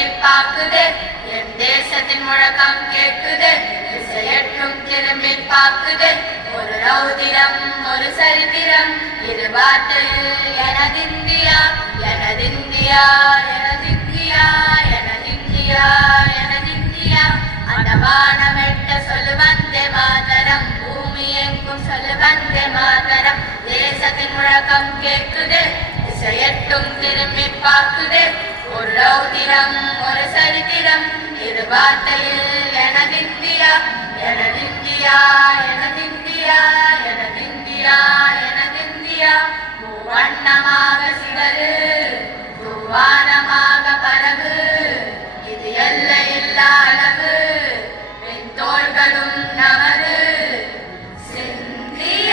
திரும்பி பார்க்குது என் தேசத்தின் முழக்கம் கேட்குது திசையெட்டும் திரும்பி பார்க்குது ஒரு ரௌதிரம் ஒரு சரித்திரம் இது வார்த்தையில் எனதிந்தியா எனதிந்தியா எனதிந்தியா எனதிந்தியா எனதிந்தியா அந்த வானமெட்ட சொல்லு வந்தே மாதரம் பூமி எங்கும் சொல்லு வந்தே மாதரம் தேசத்தின் முழக்கம் கேட்குது திசையெட்டும் திரும்பி பார்க்குது ஒரு ரௌதிரம் ஒரு சரித்திரம் இது வார்த்தையில் எனதிந்தியா எனதிந்தியா எனதிந்தியா எனதிந்தியா எனதிந்தியா மூவண்ணமாக சிவரு தூவானமாக பரவு இது எல்லையில்லா அளவு என் தோள்களும் நமது சிந்திய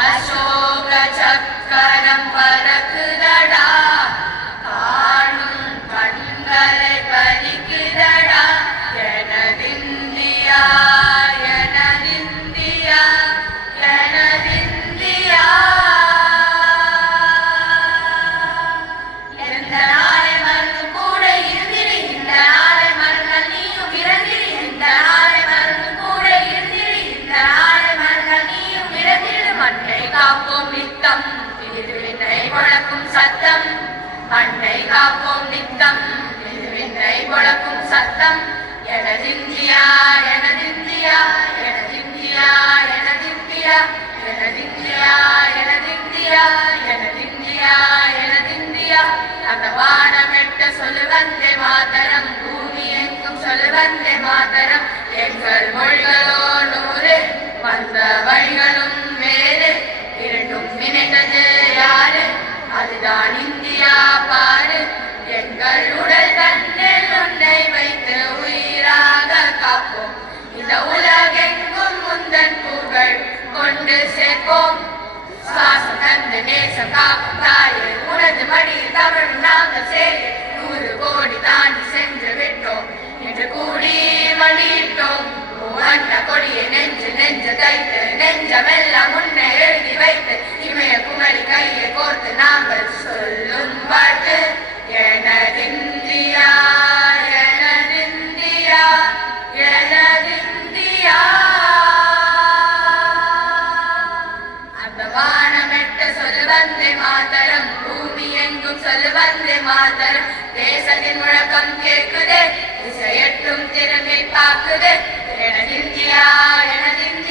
அசோக சக்கரம் பறக்குதடா காணும் கண்களை பறிக்குதடா எனதிந்தியா எனதிந்தியா எனதிந்தியா எந்த நாளை மருந்து கூட இருந்திரு இந்த நாளை மருங்கள் நீயும் இறந்திரு இந்த நாளை மருந்து கூட இருந்திரு இந்த நாளை மருங்கள் நீயும் இறந்திரு மண்ணை காப்போம் நித்தம் இதுவினை முழக்கும் சத்தம் மண்ணை காப்போம் நித்தம் இதுவினை முழக்கும் சத்தம் எனதிந்தியா எனதிந்தியா எனதிந்தியா எனதிந்தியா எனதிந்தியா எனதிந்தியா எனதிந்தியா எனதிந்தியா அந்த வானமெட்ட சொல்லு வந்தே மாதரம் பூமி எங்கும் சொல்லு வந்தே மாதரம் எங்கள் மொழிகளோ நூறு வந்த வழிகளும் வேறு இரண்டும் இணைந்தது யாரு அதுதான் இந்தியா பாரு எங்கள் உடல் தன்னில் உன்னை வைத்து உயிராக காப்போம் இந்த உலகெங்கும் முந்தன் புகழ் கொண்டு சேர்ப்போம் சுவாசம் தந்த நேசம் காக்கும் தாயே உனது மடியில் தமிழ் நாங்கள் சேர 100 கோடி தாண்டி சென்று விட்டோம் என்று கூடி மணியிட்டோம் அண்ண கொடியை நெஞ்சு நெஞ்சு தைத்து நெஞ்சமெல்லாம் முன்னே எழுதி வைத்து இமய குமரி கையை கோர்த்து நாங்கள் சொல்லும் பாட்டு எனதிந்தியா எனதிந்தியா எனதிந்தியா அந்த வானமெட்ட சொல்லு வந்தே மாதரம் பூமி எங்கும் சொல்லு வந்தே மாதரம் தேசத்தின் முழக்கம் கேட்குது திசையெட்டும் திரும்பி பார்க்குது எனதிந்தியா எனதிந்தியா